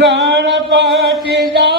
গান পাটি যা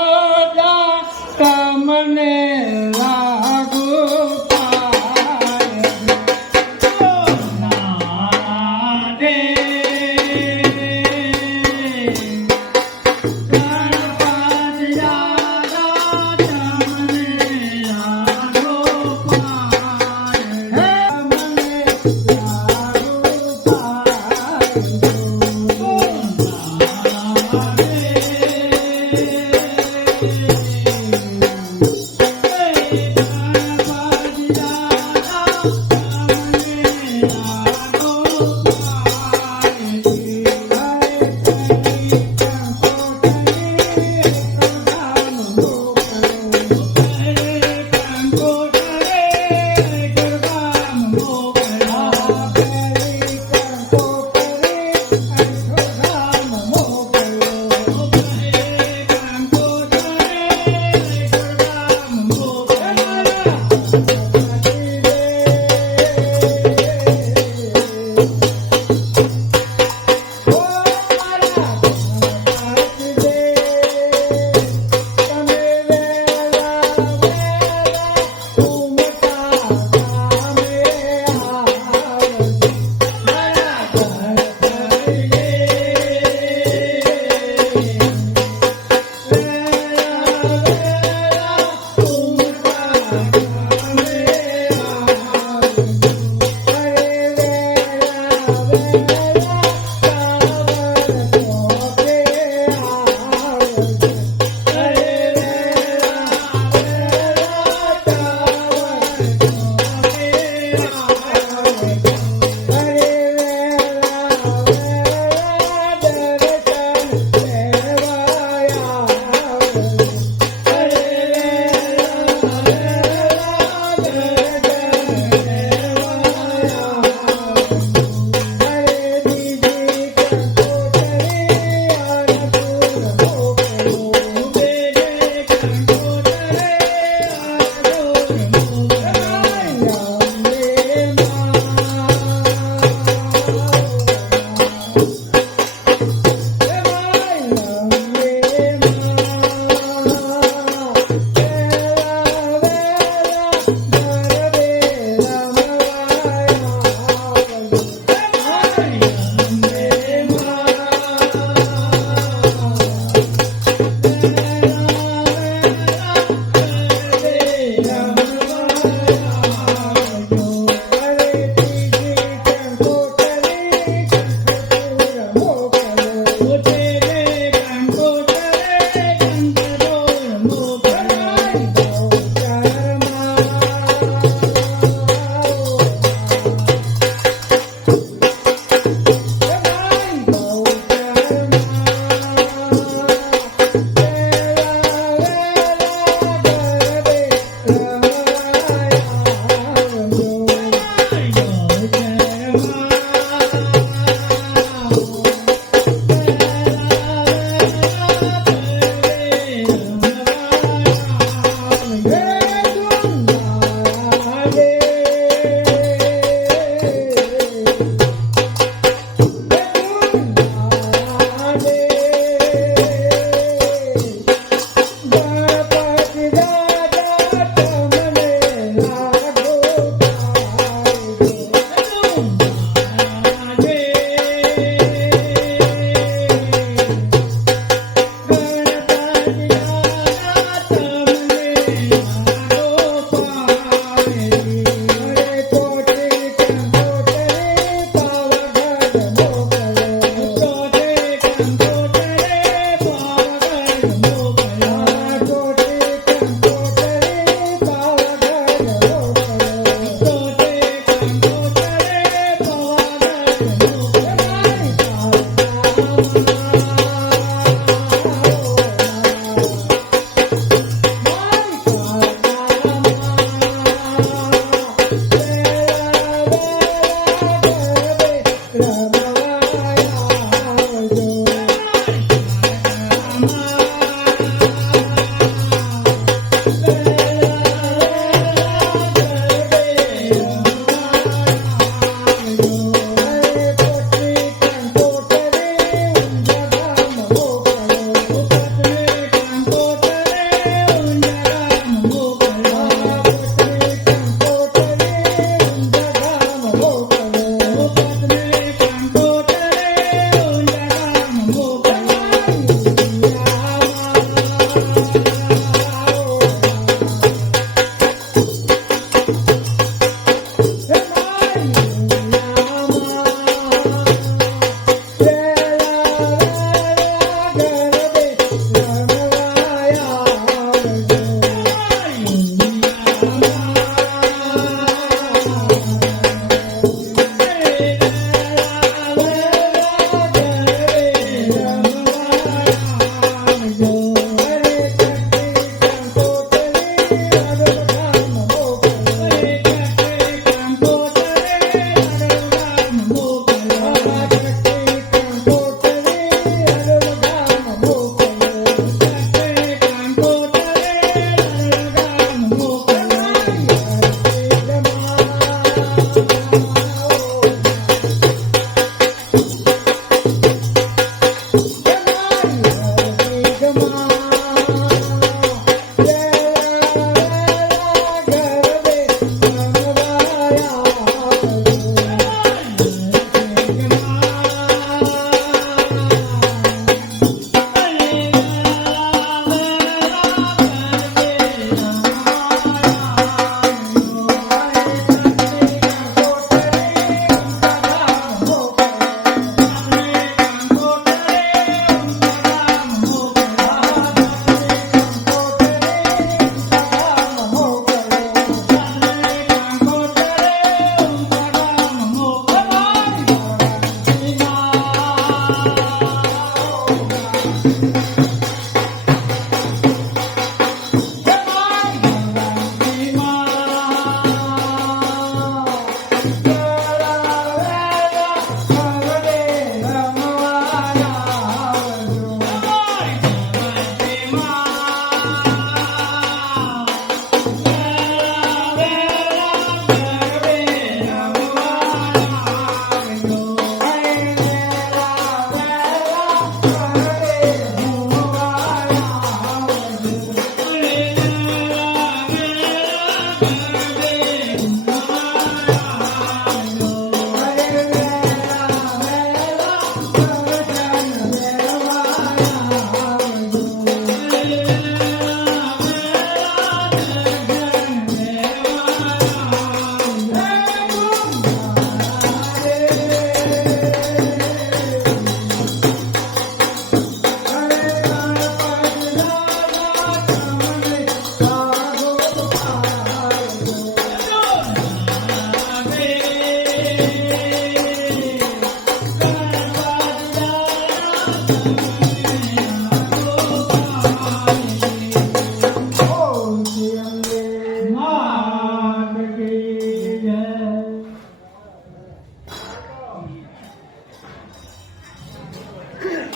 Música